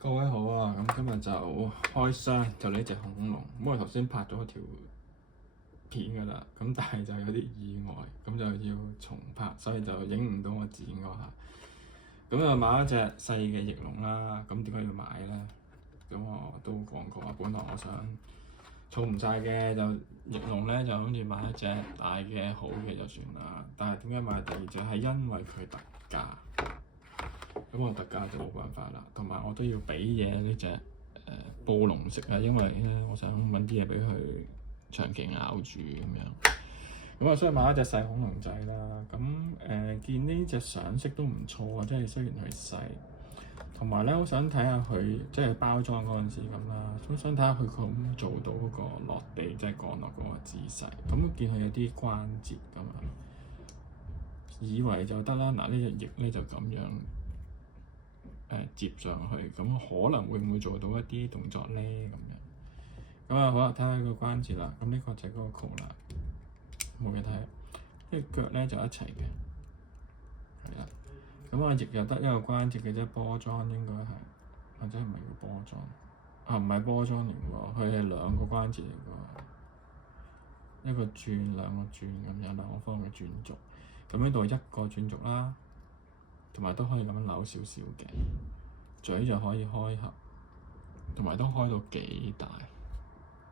各位好啊！咁今日就開箱就呢隻恐龍。咁我頭先拍咗條片㗎啦，咁但係就有啲意外，咁就要重拍，所以就影唔到我剪嗰下。咁就買一隻細嘅翼龍啦。咁點解要買咧？咁我都講過啊，本來我想儲唔晒嘅就翼龍咧，就諗住買一隻大嘅好嘅就算啦。但係點解買第二隻？係因為佢特價。咁我特價就冇辦法啦，同埋我都要俾嘢呢隻暴龍食啊，因為咧我想揾啲嘢俾佢長期咬住咁樣。咁啊，所以買一隻細恐龍仔啦。咁見呢隻上色都唔錯啊，即係雖然佢細，同埋咧我想睇下佢即係包裝嗰陣時咁啦，都想睇下佢咁做到嗰個落地即係降落嗰個姿勢。咁見佢有啲關節㗎嘛，以為就得啦。嗱，呢隻翼咧就咁樣。接上去，咁可能會唔會做到一啲動作咧？咁樣咁啊，好啦，睇下個關節啦。咁呢個就係嗰個 core 啦，冇嘢睇。呢個腳咧就一齊嘅，係啦。咁啊，翼又得一個關節嘅啫，波裝應該係，或者係唔係叫波裝？啊，唔係波裝嚟喎，佢係兩個關節嚟嘅，一個轉兩個轉咁樣，兩個方嘅轉軸。咁呢度一個轉軸啦。同埋都可以咁樣扭少少嘅，嘴就可以開合，同埋都開到幾大，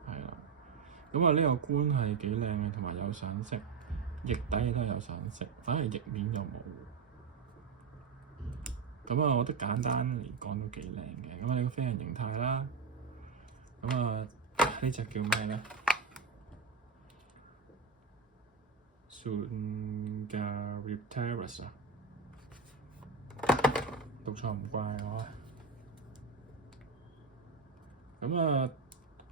係啦。咁啊，呢個冠係幾靚嘅，同埋有上色，翼底亦都有上色，反而翼面就冇。咁啊，我覺得簡單嚟講都幾靚嘅。咁啊，呢個飛行形態啦，咁啊呢隻叫咩咧？Zungaripterus啊！讀錯唔怪我啊！咁啊，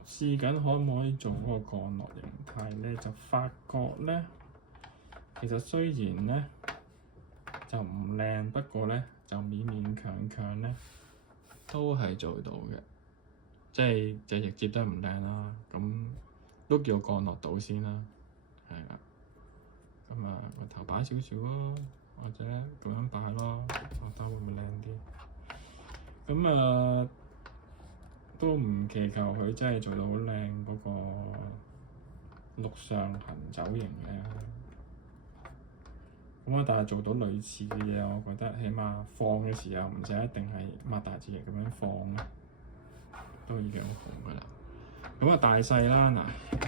試緊可唔可以做嗰個降落形態咧？就發覺咧，其實雖然咧就唔靚，不過咧就勉勉強強咧都係做到嘅。即係隻翼接得唔靚啦，咁都叫降落到先啦，係啦。咁啊，個頭擺少少咯。或者咁樣擺咯，我覺得會唔會靚啲？咁啊，都唔祈求佢真係做到好靚嗰個陸上行走型嘅。咁啊，但係做到類似嘅嘢，我覺得起碼放嘅時候唔使一定係擘大隻翼咁樣放咯，都已經好好㗎啦。咁啊，大細啦，嗱，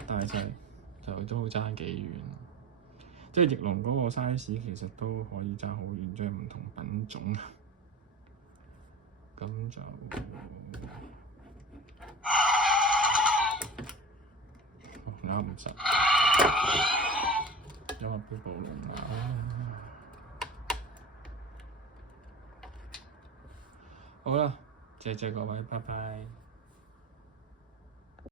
大細就都爭幾遠。即係翼龍嗰個 size 其實都可以爭好遠，即係唔同品種。咁就咬唔實，因為飆暴龍啦。好啦，謝謝各位，拜拜。